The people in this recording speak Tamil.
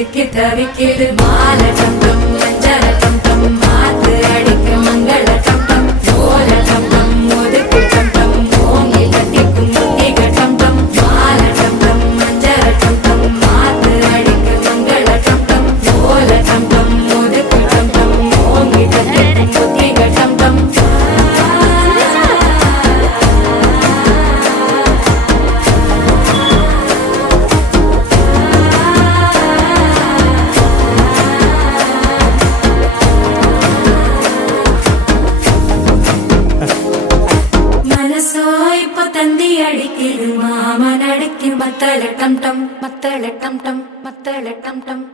சிக்கி தவிக்கிது மாலை டம் டம் மஞ்சள டம் டம் மாத்து அடிக்க மங்கள டம் டம் ஓல டம் டம் ஒதுக்கு டம் டம் ஓங்கி தட்டிக்கும் முத்திக டம் டம் மாலை டம் டம் மஞ்சள டம் டம் மாத்து அடிக்க மங்கள டம் டம் ஓல டம் டம் ஒதுக்கு டம் டம் ஓங்கி தட்டிக்கும் முத்திக டம் டம் தந்தி அடிக்கிது மாமன் அடிக்கு மத்தள டம் டம் மத்தள டம் டம் மத்தள டம் டம்